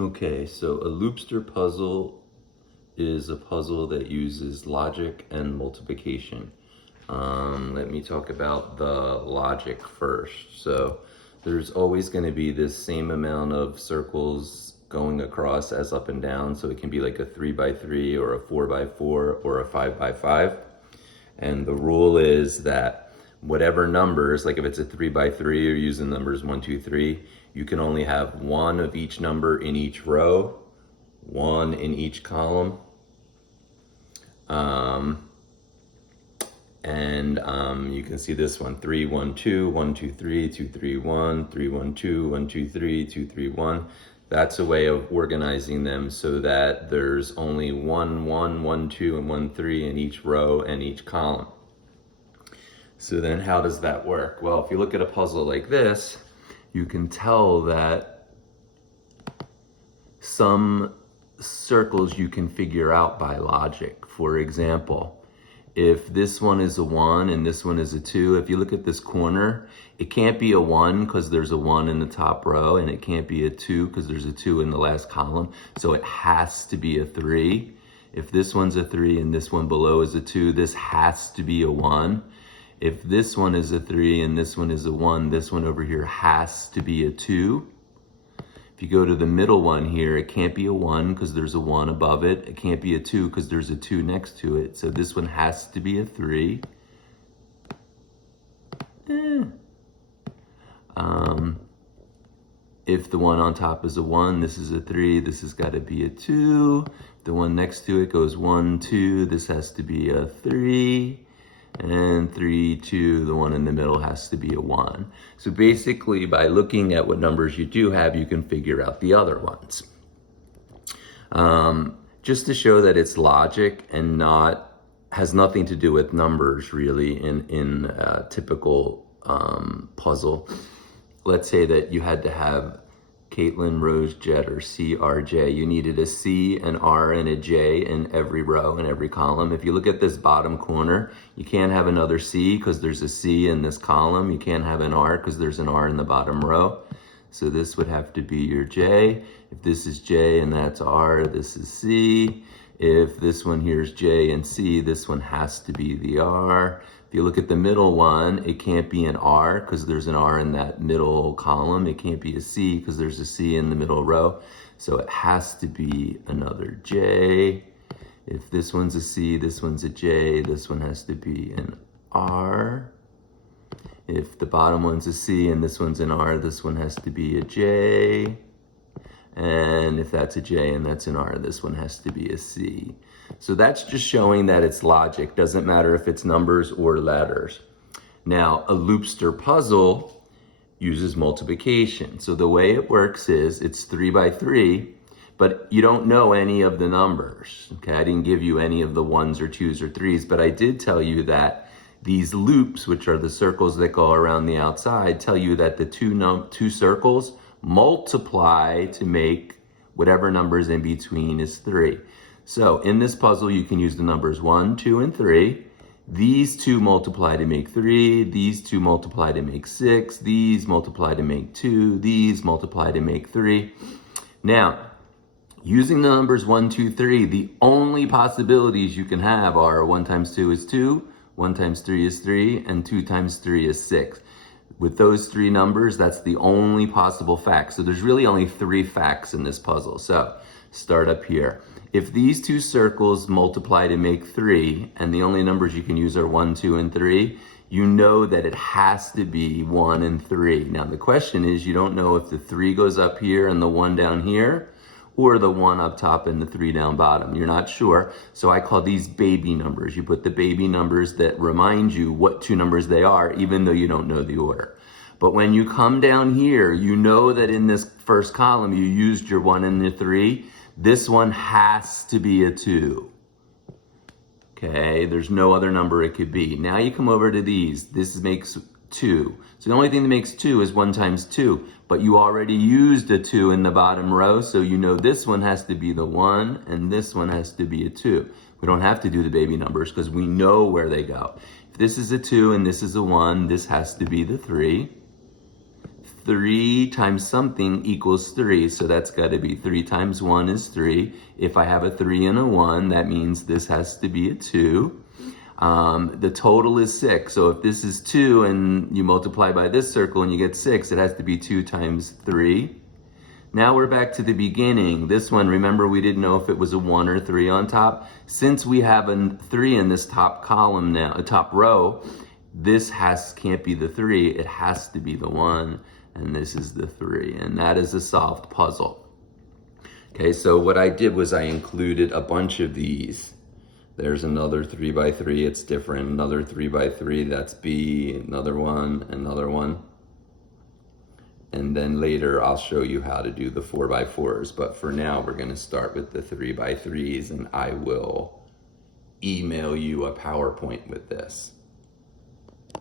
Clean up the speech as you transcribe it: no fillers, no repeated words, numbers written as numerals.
Okay, so a loopster puzzle is a puzzle that uses logic and multiplication. Let me talk about the logic first. So there's always going to be this same amount of circles going across as up and down. So it can be like a 3 by 3 or a 4 by 4 or a 5 by 5. And the rule is that whatever numbers, like if it's a 3 by 3, you're using numbers 1, 2, 3, you can only have one of each number in each row, one in each column. You can see this one, 3, 1, 2, 1, 2, 3, 2, 3, 1, 3, 1, 2, 1, 2, 3, 2, 3, 1. That's a way of organizing them so that there's only 1, 1, 1, 2, and 1, 3 in each row and each column. So then how does that work? Well, if you look at a puzzle like this, you can tell that some circles you can figure out by logic. For example, if this one is a 1 and this one is a 2, if you look at this corner, it can't be a 1 because there's a 1 in the top row, and it can't be a 2 because there's a 2 in the last column. So it has to be a 3. If this one's a 3 and this one below is a 2, this has to be a 1. If this one is a 3 and this one is a 1, this one over here has to be a 2. If you go to the middle one here, it can't be a 1 because there's a 1 above it. It can't be a 2 because there's a 2 next to it. So this one has to be a 3. If the one on top is a 1, this is a 3, this has got to be a 2. The one next to it goes 1, 2, this has to be a 3. And 3, 2, the one in the middle has to be a 1. So basically, by looking at what numbers you do have, you can figure out the other ones. Just to show that it's logic and has nothing to do with numbers really in a typical puzzle. Let's say that you had to have Caitlin Rose Jet or CRJ. You needed a C, an R, and a J in every row and every column. If you look at this bottom corner, you can't have another C because there's a C in this column. You can't have an R because there's an R in the bottom row. So this would have to be your J. If this is J and that's R, this is C. If this one here is J and C, this one has to be the R. If you look at the middle one, it can't be an R because there's an R in that middle column. It can't be a C because there's a C in the middle row. So it has to be another J. If this one's a C, this one's a J, this one has to be an R. If the bottom one's a C and this one's an R, this one has to be a J. And if that's a J and that's an R, this one has to be a C. So that's just showing that it's logic. Doesn't matter if it's numbers or letters. Now, a loopster puzzle uses multiplication. So the way it works is it's 3 by 3, but you don't know any of the numbers. Okay, I didn't give you any of the 1s or 2s or 3s, but I did tell you that these loops, which are the circles that go around the outside, tell you that the two circles multiply to make whatever numbers in between is 3. So in this puzzle, you can use the numbers 1, 2, and 3. These two multiply to make 3. These two multiply to make 6. These multiply to make 2. These multiply to make 3. Now, using the numbers 1, 2, 3, the only possibilities you can have are 1 times 2 is 2, 1 times 3 is 3, and 2 times 3 is 6. With those 3 numbers, that's the only possible fact. So there's really only 3 facts in this puzzle. So start up here. If these two circles multiply to make 3, and the only numbers you can use are 1, 2, and 3, you know that it has to be 1 and 3. Now the question is, you don't know if the 3 goes up here and the 1 down here, or the 1 up top and the 3 down bottom. You're not sure, so I call these baby numbers. You put the baby numbers that remind you what 2 numbers they are, even though you don't know the order. But when you come down here, you know that in this first column, you used your 1 and the 3. This one has to be a 2. Okay, there's no other number it could be. Now you come over to these. This makes 2. So the only thing that makes 2 is 1 times 2. But you already used a 2 in the bottom row, so you know this one has to be the 1 and this one has to be a 2. We don't have to do the baby numbers because we know where they go. If this is a 2 and this is a 1, this has to be the 3. 3 times something equals 3. So that's got to be 3 times 1 is 3. If I have a 3 and a 1, that means this has to be a 2. The total is 6. So if this is 2 and you multiply by this circle and you get 6, it has to be 2 times 3. Now we're back to the beginning. This one, remember we didn't know if it was a 1 or 3 on top. Since we have a 3 in this top column now, top row, this can't be the 3. It has to be the 1, and this is the 3. And that is a solved puzzle. Okay, so what I did was I included a bunch of these. There's another 3 by 3, it's different. Another 3 by 3, that's B. Another one, another one. And then later I'll show you how to do the 4 by 4s. But for now, we're gonna start with the 3 by 3s, and I will email you a PowerPoint with this.